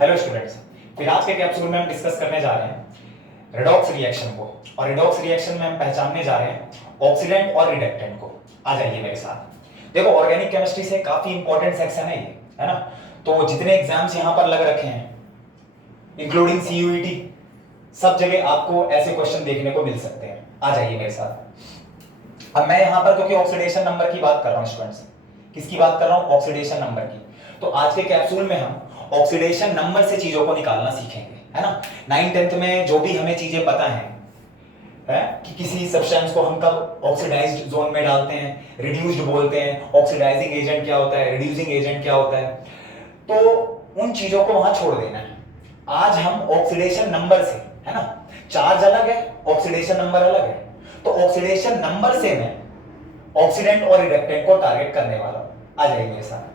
Hello students, फिर आज के कैप्सूल में हम डिस्कस करने जा रहे हैं रेडॉक्स रिएक्शन को। और रेडॉक्स रिएक्शन में हम पहचानने जा रहे हैं ऑक्सीडेंट और रिडक्टेंट को। आ जाइए मेरे साथ। देखो, ऑर्गेनिक केमिस्ट्री से काफी इंपॉर्टेंट सेक्शन है ये, है ना। तो जितने एग्जाम्स यहाँ पर लग रखे हैं इंक्लूडिंग सीयूईटी, सब जगह आपको ऐसे क्वेश्चन देखने को मिल सकते हैं। आ जाइए मेरे साथ। अब मैं यहाँ पर क्योंकि ऑक्सीडेशन नंबर की बात कर रहा हूँ स्टूडेंट्स, किसकी बात कर रहा हूँ? ऑक्सीडेशन नंबर की। तो आज के कैप्सूल में हम ऑक्सीडेशन नंबर से चीजों को निकालना सीखेंगे, है ना। 9th-10th में जो भी हमें चीजें पता है कि किसी सब्सटेंस को हम कब ऑक्सीडाइज्ड जोन में डालते हैं, रिड्यूस्ड बोलते हैं, ऑक्सीडाइजिंग एजेंट क्या होता है, रिड्यूसिंग एजेंट क्या होता है, तो उन चीजों को वहां छोड़ देना है। आज हम ऑक्सीडेशन नंबर से, है ना, चार्ज अलग है, ऑक्सीडेशन नंबर अलग है, तो ऑक्सीडेशन नंबर से मैं ऑक्सीडेंट और रिडक्टेंट को टारगेट करने वाला हूं। आ जाइए मेरे साथ।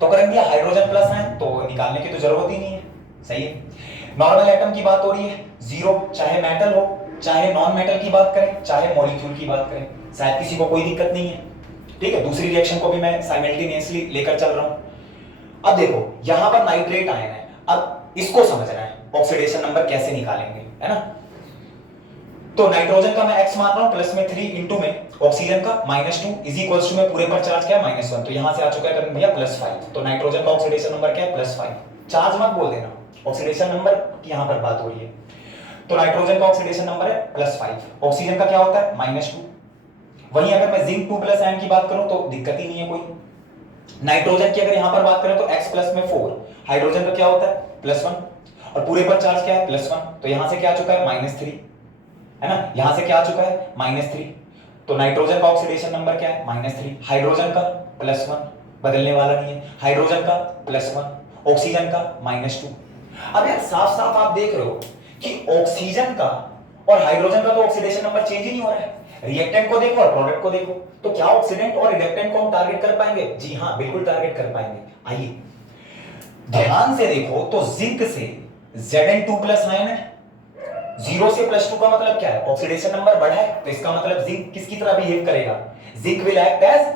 तो करेंगे हाइड्रोजन प्लस आयन, तो निकालने की तो जरूरत ही नहीं है, सही है। नॉर्मल एटम की बात हो रही है, जीरो, चाहे मेटल हो चाहे नॉन मेटल की बात करें, चाहे मॉलिक्यूल की बात करें, शायद किसी को कोई दिक्कत नहीं है, ठीक है। दूसरी रिएक्शन को भी मैं साइमल्टेनियसली लेकर चल रहा हूं। अब देखो, यहां पर नाइट्रेट आयन है, अब इसको समझना है ऑक्सीडेशन नंबर कैसे निकालेंगे, है ना। तो नाइट्रोजन का मैं x मान रहा हूं प्लस में 3 इंटू में ऑक्सीजन का -2 इज इक्वल्स टू में पूरे पर चार्ज क्या है -1, तो यहां से आ चुका है करंट भैया +5। तो नाइट्रोजन का ऑक्सीडेशन नंबर क्या है? +5। चार्ज मत बोल देना, ऑक्सीडेशन नंबर की यहां पर बात हो रही है। तो नाइट्रोजन का ऑक्सीडेशन नंबर है +5, ऑक्सीजन का क्या होता है? -2। वहीं अगर मैं जिंक 2 प्लस आयन की बात करूं तो दिक्कत ही नहीं है कोई। नाइट्रोजन की अगर यहां पर बात करें तो x प्लस में 4, हाइड्रोजन का क्या होता है? +1, और पूरे पर चार्ज क्या है? +1, तो यहां से क्या आ चुका है? -3, है ना। यहां से क्या आ चुका है? -3। तो नाइट्रोजन का ऑक्सीडेशन नंबर क्या है? -3। हाइड्रोजन का +1, बदलने वाला नहीं है। हाइड्रोजन का +1, ऑक्सीजन का -2। अब यार साफ साफ आप देख रहे हो कि ऑक्सीजन का और हाइड्रोजन का तो ऑक्सीडेशन नंबर चेंज ही नहीं हो रहा है। रिएक्टेंट को देखो और प्रोडक्ट को देखो, तो क्या ऑक्सीडेंट और रिडक्टेंट को हम टारगेट कर पाएंगे? जी हां, बिल्कुल टारगेट कर पाएंगे। आइए ध्यान से देखो, तो जिंक से Zn2+ आयन है, 0 से +2 का मतलब क्या है? ऑक्सीडेशन नंबर बढ़ा है, तो इसका मतलब जिंक किसकी तरह बिहेव करेगा? Zinc will act as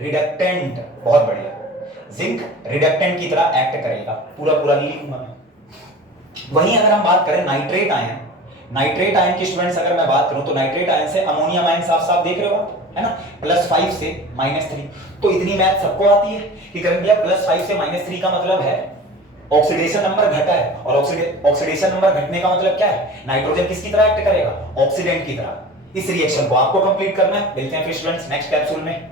reductant. बहुत बढ़िया, जिंक रिडक्टेंट की तरह एक्ट करेगा। पूरा पूरा नहीं लिखूंगा मैं। वहीं अगर हम बात करें नाइट्रेट आयन, नाइट्रेट आयन की स्टूडेंट्स अगर मैं बात करूं तो नाइट्रेट आयन से अमोनियम आयन साफ साफ देख रहे हो आप, है ना, +5 से -3। तो इतनी मैथ सबको आती है कि करें भैया +5 से -3 का मतलब है ऑक्सीडेशन नंबर घटा है, और ऑक्सीडेशन नंबर घटने का मतलब क्या है? नाइट्रोजन किसकी तरह एक्ट करेगा? ऑक्सीडेंट की तरह। इस रिएक्शन को आपको कंप्लीट करना है। मिलते हैं फिर स्टूडेंट्स नेक्स्ट कैप्सूल में।